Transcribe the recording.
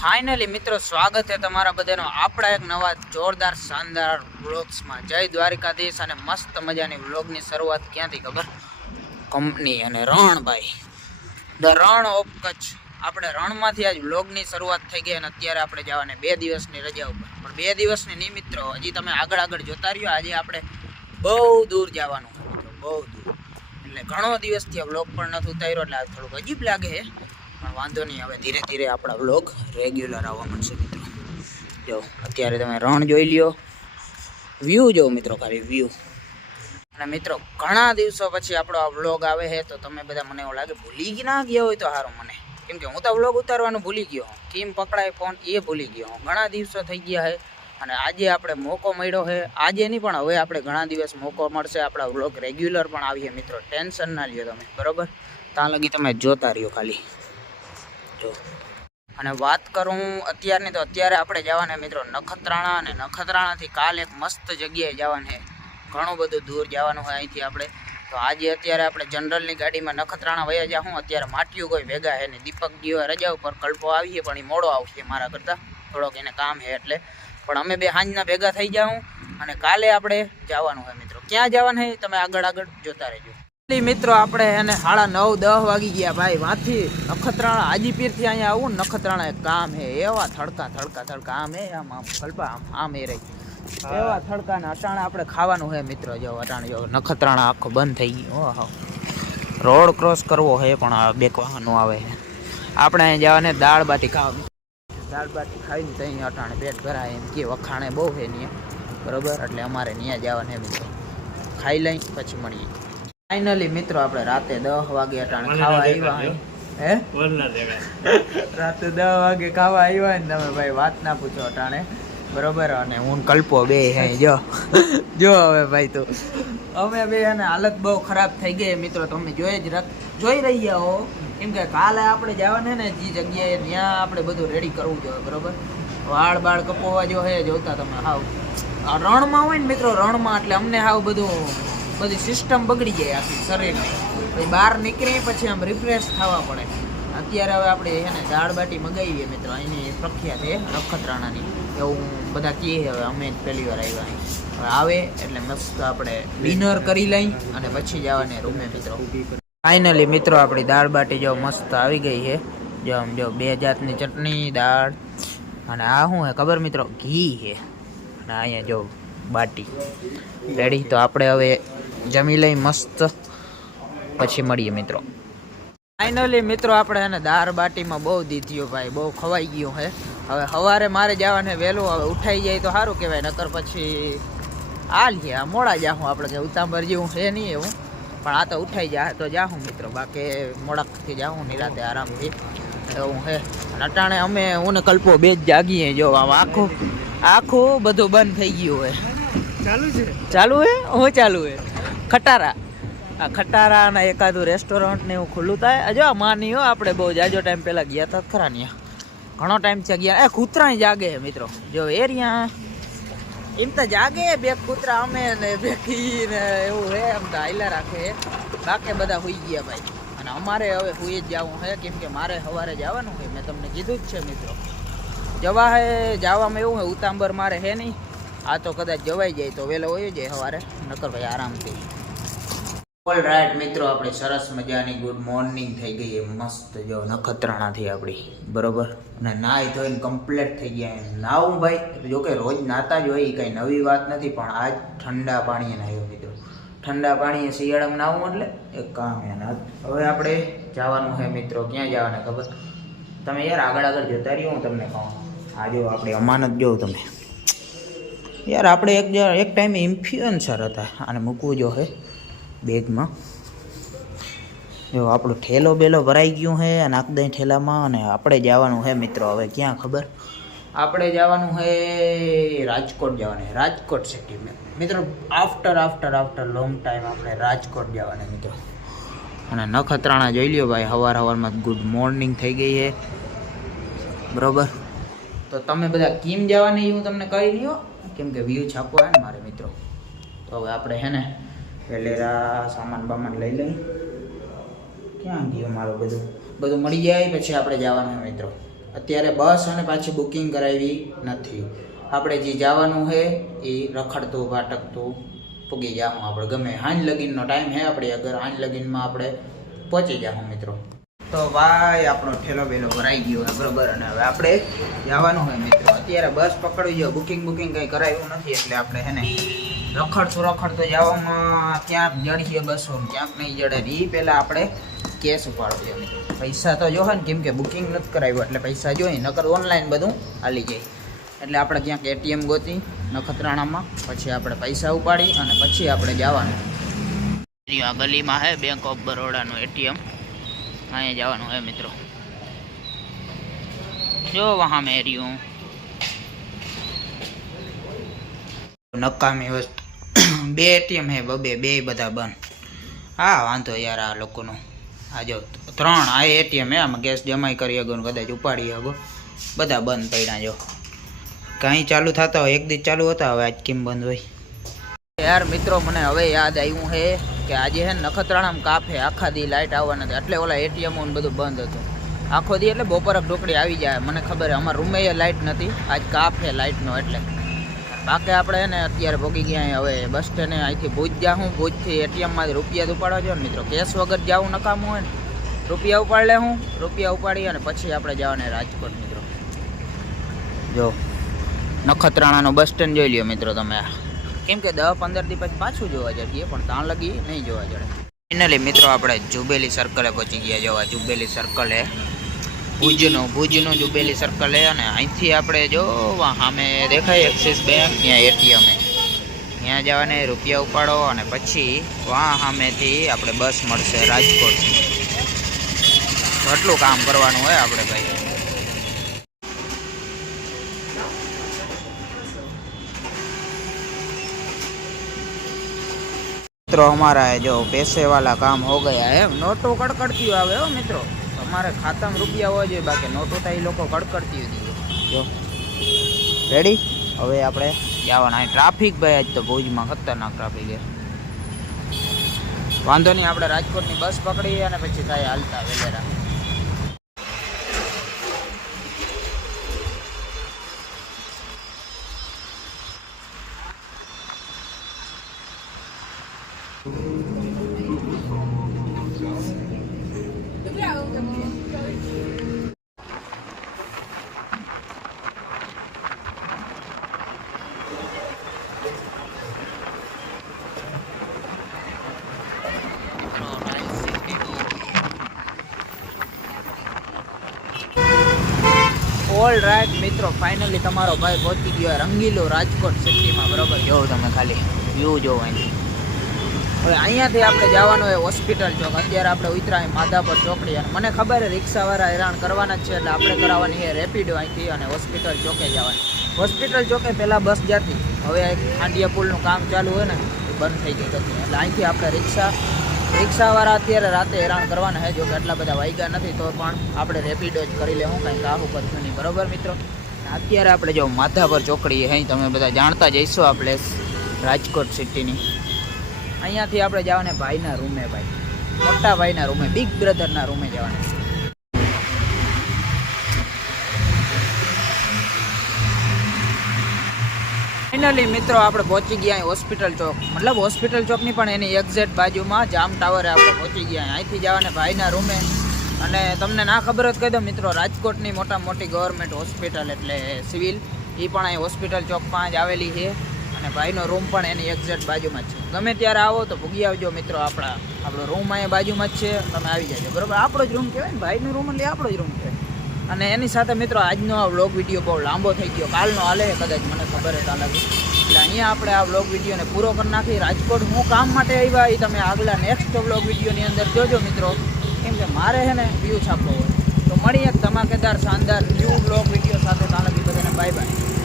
Finally મિત્રો, સ્વાગત છે તમારા બધાનો. આપણા એક નવા જોરદાર, શાનદાર વ્લોગ્સમાં. જય દ્વારિકાધીશ અને મસ્ત મજાની વ્લોગની શરૂઆત ક્યાંથી ખબર? કંપની અને રણભાઈ. The Rann of Kutch. આપણે રણમાંથી આજ વ્લોગની શરૂઆત થઈ ગઈ અને અત્યારે આપણે જવાને બે દિવસની રજા ઉપર. પણ બે દિવસની નહીં, મિત્રો. હજી તમે આગળ આગળ જોતા રહ્યો. આજે આપણે બહુ દૂર જવાનું બહુ દૂર. એટલે ઘણો દિવસથી આ વ્લોગ પણ નથી ઉતાર્યો, એટલે આ થોડુંક અજીબ લાગે છે. પણ વાંધો નહીં, હવે ધીરે ધીરે આપણા વ્લોગ રેગ્યુલર આવવા મળશે મિત્રો. જો, અત્યારે તમે રણ જોઈ લ્યો. વ્યૂ જો મિત્રો, ખાલી વ્યૂ અને મિત્રો, ઘણા દિવસો પછી આપણો આ વ્લોગ આવે છે, તો તમે બધા મને એવું લાગે, ભૂલી ગઈ ના ગયા હોય તો સારું મને. કેમ કે હું તો વ્લોગ ઉતારવાનું ભૂલી ગયો હું કેમ પકડાય ફોન એ ભૂલી ગયો હું ઘણા દિવસો થઈ ગયા છે, અને આજે આપણે મોકો મળ્યો છે. આજે નહીં, પણ હવે આપણે ઘણા દિવસ મોકો મળશે. આપણા વ્લોગ રેગ્યુલર પણ આવીએ મિત્રો. ટેન્શન ના લ્યો તમે, બરોબર? ત્યાં લગી તમે જોતા રહ્યો ખાલી. જો અને વાત કરું અત્યારની તો અત્યારે આપણે જવાના મિત્રો નખત્રાણા અને નખત્રાણાથી કાલ એક મસ્ત જગ્યાએ જવાનું છે. ઘણું બધું દૂર જવાનું હોય અહીંથી આપણે. તો આજે અત્યારે આપણે જનરલની ગાડીમાં નખત્રાણા વયા જાઉં અત્યારે માટ્યું કોઈ ભેગા છે ને દીપક ગયો રજા ઉપર કલ્પો આવીએ પણ એ મોડો આવશે મારા કરતાં. થોડોક એને કામ છે એટલે. પણ અમે બે સાંજના ભેગા થઈ જાઉં અને કાલે આપણે જવાનું હોય મિત્રો. ક્યાં જવાનું છે? તમે આગળ આગળ જોતા રહેજો. મિત્રો આપણે એને સાડા નવ દસ વાગી ગયા ભાઈ. વાંથી નખત્રાણા હાજીપીરથી અહીંયા આવું નખત્રાણા એક કામ હે એવા થડકા થડકા થડકા. આમ હે આમ આમ કલ્પા આમ આમ એ રહી. એવા થડકા ને અટાણા આપણે ખાવાનું હે મિત્રો. જો અટાણા જો નખત્રાણા આખો બંધ થઈ ગયું. ઓહો રોડ ક્રોસ કરવો હે પણ આ બે વાહનો આવે હે. આપણે અહીંયા જવાને દાળ બાટી ખાવા દાળ બાટી ખાઈને ત્યાં અટાણે પેટ ભરાય. એમ કે વખાણે બહુ છે ત્યાં બરોબર? એટલે અમારે ત્યાં જવાને હે મિત્રો. ખાઈ લઈ પછી મળીએ. ફાઇનલી મિત્રો આપણે રાતે દસ વાગે અટાણે ખાવા આવ્યા હે? રાતે દસ વાગે ખાવા આવ્યા ને તમે ભાઈ વાત ના પૂછો અટાણે. બરોબર? અને હું કલ્પો બે હે જો. જો હવે ભાઈ તો. અમે બે અને હાલત બહુ ખરાબ થઈ ગઈ મિત્રો તમે જોઈ જ જોઈ રહ્યા હો. કેમ કે કાલે આપણે જવાને ને જે જગ્યાએ ત્યાં આપણે બધું રેડી કરવું જોઈએ બરોબર? વાળ બાળ કપોવા જો હે જોતા તમે હાવ. રણમાં હોય ને મિત્રો રણમાં એટલે અમને હાવ બધું બધી સિસ્ટમ બગડી જાય આખી શરીરની. પછી બહાર નીકળીએ પછી આમ રિફ્રેશ થવા પડે. અત્યારે હવે આપણે છે દાળ બાટી મગાવીએ મિત્રો. અહીંની પ્રખ્યાત છે નખત્રાણાની એવું બધા કહે હવે, અમે જ પહેલી વાર આવ્યા હવે આવે એટલે મસ્ત આપણે ડિનર કરી લઈ અને પછી જવાને રૂમે મિત્રો. ફાઇનલી મિત્રો, આપણી દાળ બાટી જો મસ્ત આવી ગઈ છે. જો આમ જો બે જાતની ચટણી, દાળ અને આ શું હે ખબર મિત્રો? ઘી છે. અને અહીંયા જો બાટી. રેડી તો આપણે હવે જમી લઈ મસ્ત. પછી મળીએ મિત્રો. ફાઇનલી મિત્રો આપણે એને દાળ બાટીમાં બહુ દીધીઓ ભાઈ બહુ ખવાઈ ગયું હે. હવે સવારે મારે જવાને વહેલું હવે ઉઠાઈ જાય તો સારું કહેવાય નકર પછી આ લે આ મોડા જાહું આપણે કે ઉતાંબર જેવું છે નહીં એવું. પણ આ તો ઉઠાઈ જાય તો જાહું મિત્રો બાકી મોડાકથી જાહું નિરાતે આરામથી. એવું હે અટાણે અમે હું ને કલ્પો બે જ જાગીએ જો આમ આખું આખું બધું બંધ થઈ ગયું હે. ચાલુ છે? ચાલુ હે? હું ચાલુ હે? ખટારા. આ ખટારા અને એકાદું રેસ્ટોરન્ટ ને એવું ખુલ્લું થાય. જો માની હો આપણે બહુ જાજો ટાઈમ પહેલા ગયા હતા ખરા ને ઘણો ટાઈમ છે ગયા. એ કૂતરા જાગે મિત્રો. જો એરિયા, એમ તો જાગે બે કૂતરા અમે ને બે ને એવું હે એમ તો હાઈલા રાખે બાકી બધા હોઈ ગયા ભાઈ. અને અમારે હવે હોઈ જ જવું હે કેમ કે મારે સવારે જવાનું હોય મેં તમને કીધું જ છે મિત્રો. જવા હે, જવામાં એવું હે ઉતાંબર મારે હે નહીં. આ તો કદાચ જવાઈ જાય તો વહેલો હોય જાય સવારે. નકર ભાઈ આરામથી. ઓલ રાઈટ મિત્રો, આપણે સરસ મજાની ગુડ મોર્નિંગ થઈ ગઈ મસ્ત જો નખત્રાણાથી આપણી, બરોબર? અને નાહી ધોઈને કમ્પ્લીટ થઈ ગયા નાવું ભાઈ જો કે રોજ નાતા જ હોય એ કંઈ નવી વાત નથી, પણ આજ ઠંડા પાણીએ નાહ્યો મિત્રો. ઠંડા પાણીએ શિયાળામાં નાહવું એટલે એક કામ એના હવે આપણે જવાનું છે મિત્રો. ક્યાં જવાના ખબર? તમે યાર આગળ આગળ જતા રહ્યો, હું તમને કહું. આ જો આપણે અમાનત જોઉં તમે. યાર, આપણે એક એક ટાઈમે ઇન્ફ્લુએન્સર હતા. આને મૂકવું જો હે. બેગમાં. જો આપણો ઠેલો બેલો ભરાઈ ગયું છે અને દઈ ઠેલામાં અને આપણે જવાનું છે મિત્રો, હવે ક્યાં ખબર? આપણે જવાનું છે રાજકોટ જવાનું, રાજકોટ સિટી મિત્રો after after after long time આપણે રાજકોટ જવાના મિત્રો. અને નખત્રાણા જોઈ લ્યો ભાઈ સવાર સવારમાં ગુડ મોર્નિંગ થઈ ગઈ છે બરોબર? તો તમે બધા કેમ જવાની હું તમને કહી લ્યો કેમ કે વ્યૂ છાપવા મારે મિત્રો. તો હવે આપણે હે ને વેલેરા સામાન બામાન લઈ લઈ. ક્યાં ગયું મારું બધું? બધું મળી જાય પછી આપણે જવાનું મિત્રો. અત્યારે બસ અને પાછી બુકિંગ કરાવી નથી. આપણે જે જવાનું છે એ રખડતું ભાટકતું પૂગી જાઉં આપણે. ગમે હાંજ લગીનનો ટાઈમ છે આપણે, અગર હાંજ લગીનમાં આપણે પહોંચી જાઉં મિત્રો. તો ભાઈ, આપણો ઠેલો બેલો ભરાઈ ગયો હોય બરાબર? અને હવે આપણે જવાનું હોય મિત્રો. અત્યારે બસ પકડવી જોઈએ બુકિંગ બુકિંગ કંઈ કરાવ્યું નથી એટલે આપણે હે ને રખડતું રખડતું જવામાં ક્યાંક જડીએ બસો ક્યાંક નહીં જડે. એ પહેલાં આપણે કેસ ઉપાડવો જોઈએ મિત્રો પૈસા તો જો ને કેમ કે બુકિંગ નથી કરાવ્યું એટલે પૈસા જોઈએ નકર ઓનલાઈન બધું હાલી જાય. એટલે આપણે ક્યાંક એટીએમ ગોતી નખત્રાણામાં પછી આપણે પૈસા ઉપાડી અને પછી આપણે જવાનું. આ ગલીમાં હે બેંક ઓફ બરોડાનું એટીએમ અહીંયા જવાનું હે મિત્રો. જો વહા મેર્યું. નકામી વસ્તુ બે એટીએમ હે, બબે, બે બધા બંધ. હા, વાંધો યાર આ લોકોનું. આ જો ત્રણ, આ એટીએમ હે, આમાં ગેસ જમાઈ કરી ને કદાચ ઉપાડી હગો બધા બંધ પડ્યા જો. કાંઈ ચાલુ થતા હોય, એક દિવસ ચાલુ હતા, હવે આજ કેમ બંધ હોય? યાર મિત્રો, મને હવે યાદ આવ્યું હે કે આજે હે નખત્રાણામ કાફે આખા દી લાઇટ આવવાના હતા. એટલે ઓલા એટીએમ બધું બંધ હતું. આખો દી એટલે બપોરક ઢોકળી આવી જાય. મને ખબર અમારા રૂમે લાઇટ નથી આજ કાફે લાઇટનો એટલે. બાકી આપણે ને અત્યારે ભોગી ગયા હવે બસ સ્ટેન્ડે, અહીંથી ભુજ જાઉં ભૂજથી એટીએમમાંથી રૂપિયા જ ઉપાડવા જો મિત્રો. કેશ વગર જાવું નકામું હોય ને. રૂપિયા ઉપાડ લે હું. રૂપિયા ઉપાડી અને પછી આપણે જવાને રાજકોટ મિત્રો. જો, નખત્રાણાનું બસ સ્ટેન્ડ જોઈ લ્યો મિત્રો તમે. કેમ કે દસ પંદર દી પછી પાછું જોવા જઈએ. પણ ત્યાં લગી નહીં જોવા જડે. ફાઇનલી મિત્રો આપણે જુબેલી સર્કલે પહોંચી ગયા. જોવા જુબેલી સર્કલ હે ભુજનો ભુજનો જુબેલી સર્કલ લે અને અહીંથી આપણે જો સામે દેખાય એક્સિસ બેંક ત્યાં એટીએમ ત્યાં જવાને રૂપિયા ઉપાડો અને પછી વાં સામેથી આપણે બસ મળશે રાજકોટ. આટલું કામ કરવાનું હોય આપણે ભાઈ. મિત્રો, અમારા જો પેસેવાલા કામ હો ગયા હે નોટો કડકડતી આવે હો મિત્રો. તમારે ખાતામાં રૂપિયા હોવા જોઈએ, બાકી નોટો તો એ લોકો કડકડતી હતી. જો. રેડી હવે આપણે જવાના. ટ્રાફિક ભાઈ, આજ તો ભુજમાં ખતરનાક ટ્રાફિક છે. વાંધો નહીં, આપણે રાજકોટની બસ પકડી અને પછી થાય હાલતા વેલેરા. ઓલ રાઈટ મિત્રો ફાઇનલી તમારો ભાઈ પહોંચી ગયો રંગીલો રાજકોટ સિટીમાં બરોબર? જોવો તમે ખાલી વ્યૂ જોવો અહીંથી હવે અહીંયાથી આપણે જવાનું હોય હોસ્પિટલ ચોક. અત્યારે આપણે ઉતરાય માધાપર ચોકડી અને મને ખબર છે રિક્ષાવાળા હેરાન કરવાના જ છે એટલે આપણે કરાવવાની છે રેપિડો અહીંથી અને હોસ્પિટલ ચોકે જવાની. હોસ્પિટલ ચોકે પહેલાં બસ જતી. હવે ખાંડિયા પુલનું કામ ચાલુ હોય ને બંધ થઈ ગઈ હતી એટલે અહીંથી આપણે રિક્ષા, રિક્ષાવાળા અત્યારે રાતે હેરાન કરવાના હે જો કે એટલા બધા વાગ્યા નથી, તો પણ આપણે રેપિડો જ કરી લેવું કંઈ કાહું કરશું નહીં બરોબર મિત્રો? અત્યારે આપણે જો માધાપર ચોકડી અહીં તમે બધા જાણતા જઈશો આ પ્લેસ રાજકોટ સિટીની. અહીંયાથી આપણે જવાને ભાઈના રૂમે ભાઈ. મોટા ભાઈના રૂમે બિગ બ્રધરના રૂમે જવાના. ફાઇનલી મિત્રો આપણે પહોંચી ગયા હોસ્પિટલ ચોક. મતલબ હોસ્પિટલ ચોકની પણ એની એક્ઝેક્ટ બાજુમાં જામ ટાવરે આપણે પહોંચી ગયા અહીંથી જવાને ભાઈના રૂમે. અને તમને ના ખબર જ કહી દો મિત્રો, રાજકોટની મોટા મોટી ગવર્મેન્ટ હોસ્પિટલ એટલે સિવિલ એ પણ અહીં હોસ્પિટલ ચોકમાં જ આવેલી છે. અને ભાઈનો રૂમ પણ એની એક્ઝેક્ટ બાજુમાં જ છે. ગમે ત્યારે આવો તો ભૂગી આવજો મિત્રો, આપણા, આપણો રૂમ અહીંયા બાજુમાં જ છે. તમે આવી જાજો, બરાબર? આપણો જ રૂમ કહેવાય ને, ભાઈનો રૂમ એટલે આપણો જ રૂમ છે અને એની સાથે મિત્રો, આજનો આ વ્લોગ વીડિયો બહુ લાંબો થઈ ગયો. કાલનો હાલે, કદાચ મને ખબર હતા લાગી. એટલે અહીંયા આપણે આ વ્લોગ વિડીયોને પૂરો કરી નાખી. રાજકોટ હું કામ માટે આવ્યા, એ તમે આગલા નેક્સ્ટ વ્લોગ વિડીયોની અંદર જોજો મિત્રો. કેમ કે મારે છે ને વ્યૂ છાપવો હોય. તો મળીએ એક ધમાકેદાર શાનદાર ન્યૂ બ્લોગ વીડિયો સાથે. ત્યાં બધાને બાય બાય